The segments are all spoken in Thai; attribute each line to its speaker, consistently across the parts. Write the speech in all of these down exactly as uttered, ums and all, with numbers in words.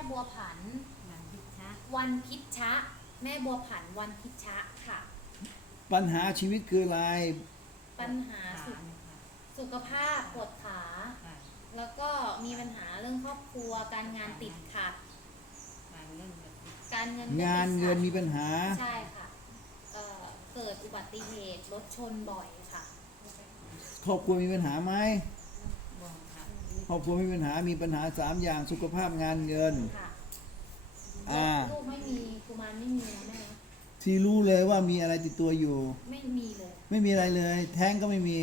Speaker 1: บัวผันวันพิชชะแม่บัวผันวันพิชชะค่ะ
Speaker 2: ปัญหาชีวิตคืออะไร
Speaker 1: ปัญหาสุขสุขภาพปวดขาแล้วก็มีปัญหาเรื่องครอบครัวการงานติดขัดการเงิน
Speaker 2: งานเงินมีปัญหา
Speaker 1: ใช่ค่ะเอ่อเกิดอุบัติเหตุรถชนบ่อยค่ะ
Speaker 2: ครอบครัวมีปัญหาไหมครอบครัวมีปัญหามีปัญหาสามอย่างสุขภาพงานเงิน
Speaker 1: ค่ะ
Speaker 2: อ่า
Speaker 1: ลูกไม่มีกุมารไม่มีนะแม่
Speaker 2: ที่รู้เลยว่ามีอะไรติดตัวอยู่
Speaker 1: ไม่มีเลย
Speaker 2: ไม่มีอะไรเลยแท้งก็ไม่มี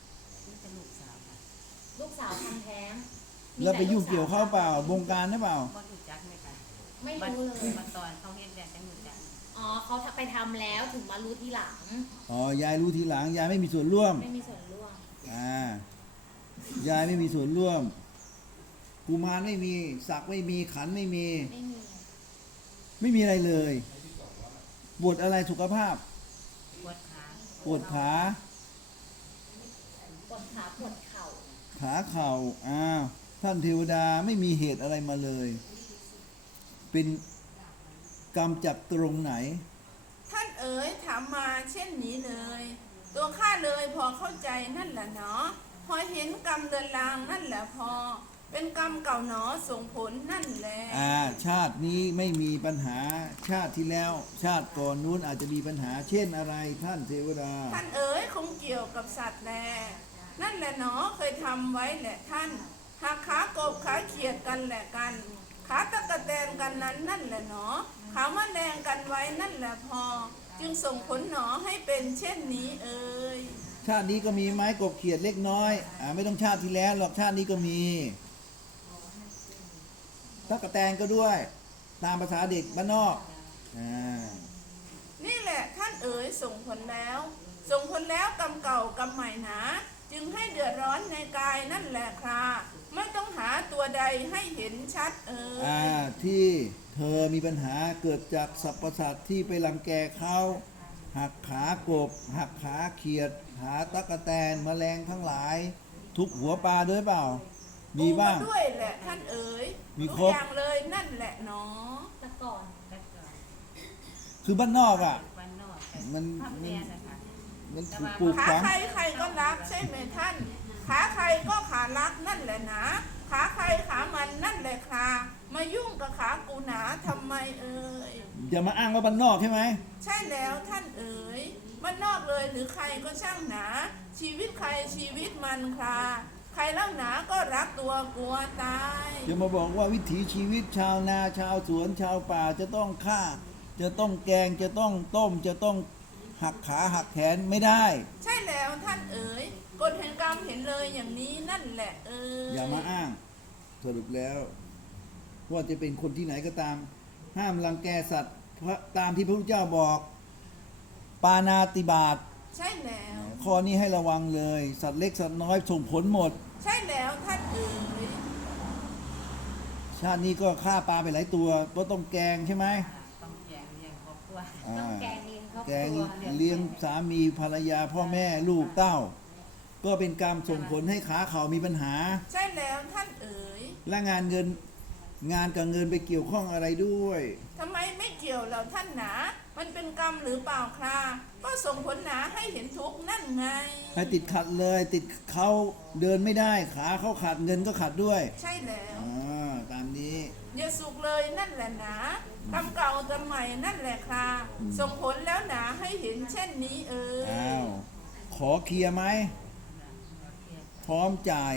Speaker 1: ลูกสาวทำแท้ง
Speaker 2: แล้วไปยุ่งเกี่ยวเขาเปล่าบงการหรือเปล่า
Speaker 1: ไม่รู้เลย
Speaker 3: มาตอนเขาเห็นแบบจังหวัดจัน
Speaker 1: อ๋อเขาไปทำแล้วถึงมารู้ทีหลัง
Speaker 2: อ๋อยายรู้ทีหลังยายไม่มีส่วนร่วม
Speaker 1: ไม่มีส่วนร่วม
Speaker 2: อ่ายายไม่มีส่วนร่วมกุมารไม่มีศักดิ์ไม่มีขันไม่มี
Speaker 1: ไม่มี
Speaker 2: ไม่มีอะไรเลยปวดอะไรสุขภาพ
Speaker 3: ปวดขา
Speaker 2: ปวดขา
Speaker 1: ปวดขาปวดเข่า
Speaker 2: ขาเข่าอ้าวท่านเทวดาไม่มีเหตุอะไรมาเลยเป็นกรรมจากตรงไหน
Speaker 4: ท่านเอ๋ยถามมาเช่นนี้เลยตัวข้าเลยพอเข้าใจนั่นแหละเนาะพอเห็นกรรมเดินลางนั่นแหละพอเป็นกรรมเก่าหนอส่งผลนั่นแหละ
Speaker 2: อ่าชาตินี้ไม่มีปัญหาชาติที่แล้วชาติก่อนนู้นอาจจะมีปัญหาเช่นอะไรท่านเทวดา
Speaker 4: ท่านเอ๋ยคงเกี่ยวกับสัตว์แลนั่นแหละเนาะเคยทำไว้แหละท่านหากขากบขาเขียดกันแหละกันขาตะกะแตนกันนั้นนั่นแหละเนาะขาแมลงกันไว้นั่นแหละพอจึงส่งผลหนอให้เป็นเช่นนี้เอ่ย
Speaker 2: ชาตินี้ก็มีไม้กบเขียดเล็กน้อยอ่าไม่ต้องชาติที่แล้วหรอกชาตินี้ก็มีตั๊กแตนก็ด้วยตามภาษาเด็กบ้านนอกอ่า
Speaker 4: นี่แหละท่านเอ๋ยส่งผลแล้วส่งผลแล้วกรรมเก่ากรรมใหม่หนาจึงให้เดือดร้อนในกายนั่นแหละคราไม่ต้องหาตัวใดให้เห็นชัดเอ๋ย
Speaker 2: อ่าที่เธอมีปัญหาเกิดจากสรรพสัตว์ที่ไปรังแกเขาหักขากบหักขาเขียดหาตั๊กแตนแมลงทั้งหลายทุกหัวปลาด้วยเปล่ามีบ้าง
Speaker 4: ด้วยแหละท่านเอ๋ย
Speaker 2: มีครบ
Speaker 4: อย่างเลยนั่นแหละเนาะ
Speaker 1: แต่ก่อน
Speaker 2: คือบ้านนอกอ่ะมันมันมันถูกปลูก
Speaker 4: ฝังขาใครใครก็รักใช่ไหมท่านขาใครก็ขารักนั่นแหละนะขาใครขามันนั่นแหละครามายุ่งกับขากูหนาทำไมเอ่ย
Speaker 2: อย่ามาอ้างว่าบ้านนอกใช่ไหม
Speaker 4: ใช่แล้วท่านเอ๋ยบ้านนอกเลยหรือใครก็ช่างหนาชีวิตใครชีวิตมันคราใครเล่าหนาก็รักตัวกลัวตาย
Speaker 2: จะมาบอกว่าวิถีชีวิตชาวนาชาวสวนชาวป่าจะต้องฆ่าจะต้องแกงจะต้องต้มจะต้องหักขาหักแขนไม่ได้
Speaker 4: ใช่แล้วท่านเอ๋ยกฎแห่งกรรมเห็นเลยอย่างนี้นั่นแหละเอ๋ย
Speaker 2: อย่ามาอ้างสรุปแล้วว่าจะเป็นคนที่ไหนก็ตามห้ามรังแกสัตว์ตามที่พระพุทธเจ้าบอกปาณาติบาต
Speaker 4: ใช่แล้ว
Speaker 2: ข้อนี้ให้ระวังเลยสัตว์เล็กสัตว์น้อยส่งผลหมด
Speaker 4: ใช่แล้วท่านเอ๋ย
Speaker 2: ชาตินี้ก็ฆ่าปลาไปหลายตัวก็ต้องแกงใช่ไหม
Speaker 3: ต้องแกงเลี้ยงครอบครัว
Speaker 1: ต้องแกงเลี้ยงครอบครัว
Speaker 2: แกงเลี้ยงสามีภรรยาพ่อแม่ลูกเต้าก็เป็นกรรมส่งผลให้ขาเขามีปัญหา
Speaker 4: ใช่แล้วท่านเอ๋ย
Speaker 2: และงานเงินงานกับเงินไปเกี่ยวข้องอะไรด้วย
Speaker 4: ทำไมไม่เกี่ยวเราท่านหนามันเป็นกรรมหรือเปล่าคราก็ส่งผลหนาให้เห็นทุกข์นั่นไง
Speaker 2: ให้ติดขัดเลยติดเขาเดินไม่ได้ขาเขาขาดเงินก็ขาดด้วย
Speaker 4: ใช่แล้ว
Speaker 2: อ๋อตามนี้
Speaker 4: อย่าสุขเลยนั่นแหละหนากรรมเก่ากรรมใหม่นั่นแหละคราส่งผลแล้วหนาให้เห็นเช่นนี้เออ
Speaker 2: อ้าวขอเคลียร์ไหมพร้อมจ่าย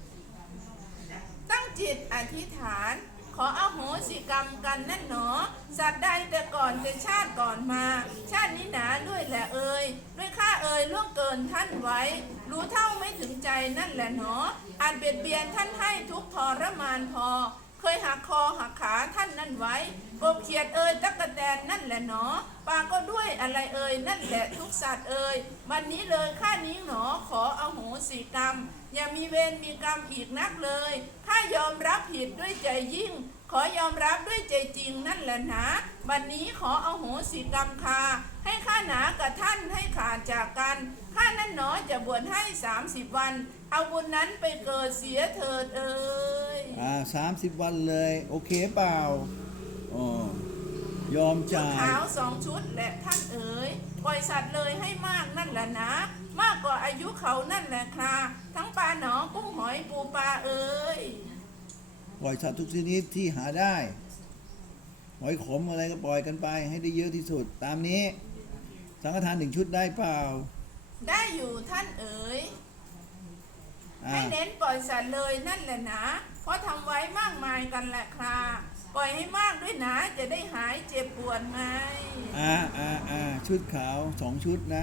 Speaker 4: ตั้งจิตอธิษฐานขออโหสิกรรมกันนั่นหนอสัตว์ใดแต่ก่อนแต่ชาติก่อนมาชาตินี้หนาด้วยแหละเอ่ยด้วยข้าเอ่ยล่วงเกินท่านไว้รู้เท่าไม่ถึงใจนั่นแหละหนออาจเบียดเบียนท่านให้ทุกทรมานพอเคยหักคอหักขาท่านนั่นไว้กบเขียดเอ่ยตั๊กแตนนั่นแหละหนอปลาก็ด้วยอะไรเอ่ยนั่นแหละทุกสัตว์เอ่ยวันนี้เลยข้านี้หนอขออโหสิกรรมอย่ามีเวรมีกรรมอีกนักเลยข้ายอมรับผิดด้วยใจยิ่งขอยอมรับด้วยใจจริงนั่นแหละนะวันนี้ขออโหสิกรรมคาให้ข้าหนากับท่านให้ขาดจากกันข้านั่นหนอจะบวชให้สามสิบวันเอาบุญนั้นไปเกิดเสียเถิดเอ่ย
Speaker 2: อ่าสามสิบวันเลย โอเคเปล่าอ๋อยอม
Speaker 4: ชุด
Speaker 2: จ่าย
Speaker 4: ขาวสองชุดแหละท่านเอ๋ยปล่อยสัตว์เลยให้มากนั่นแหละนะ มากกว่าอายุเขานั่นแหละค่ะทั้งปลาหนอกุ้งหอยปูปลาเอ๋ย
Speaker 2: ปล่อยสัตว์ทุกชนิดที่หาได้หอยขมอะไรก็ปล่อยกันไปให้ได้เยอะที่สุด ตามนี้ สังฆทานหนึ่งชุดได้เปล่า
Speaker 4: ได้อยู่ท่านเอ๋ย
Speaker 2: อ่า
Speaker 4: ให้เน้นปล่อยสัตว์เลยนั่นแหละนะ เพราะทำไว้มากมายกันแหละค่ะปล่อยให้มากด้วยนะจะได้หายเจ็บปวดไง
Speaker 2: อ่าอ่าอ่าชุดขาวสองชุดนะ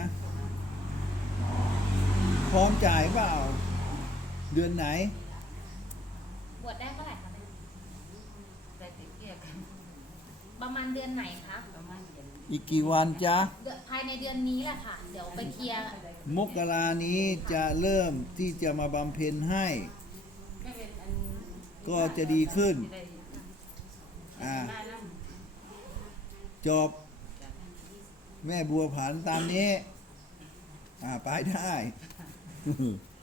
Speaker 2: พร้อมจ่ายเปล่า เดือนไหน
Speaker 1: บวชได้เมื่อไหร่คะแม่
Speaker 3: ได้ติดเกี่ยวกัน
Speaker 1: ประมาณเดือนไหนคะ
Speaker 3: ประมาณเดือน
Speaker 2: อีกกี่วันจ๊ะ
Speaker 1: เดือนภายในเดือนนี้แหละค่ะ เดี๋ยวไปเคลียร์
Speaker 2: มกรานี้จะเริ่มที่จะมาบำเพ็ญให้
Speaker 3: ไม่เป็นอัน
Speaker 2: ก็จะดีขึ้น
Speaker 3: จะได้
Speaker 2: อ่า
Speaker 3: มาแล้ว
Speaker 2: จบ แม่บัวผันตามนี้ อ่า ไปได้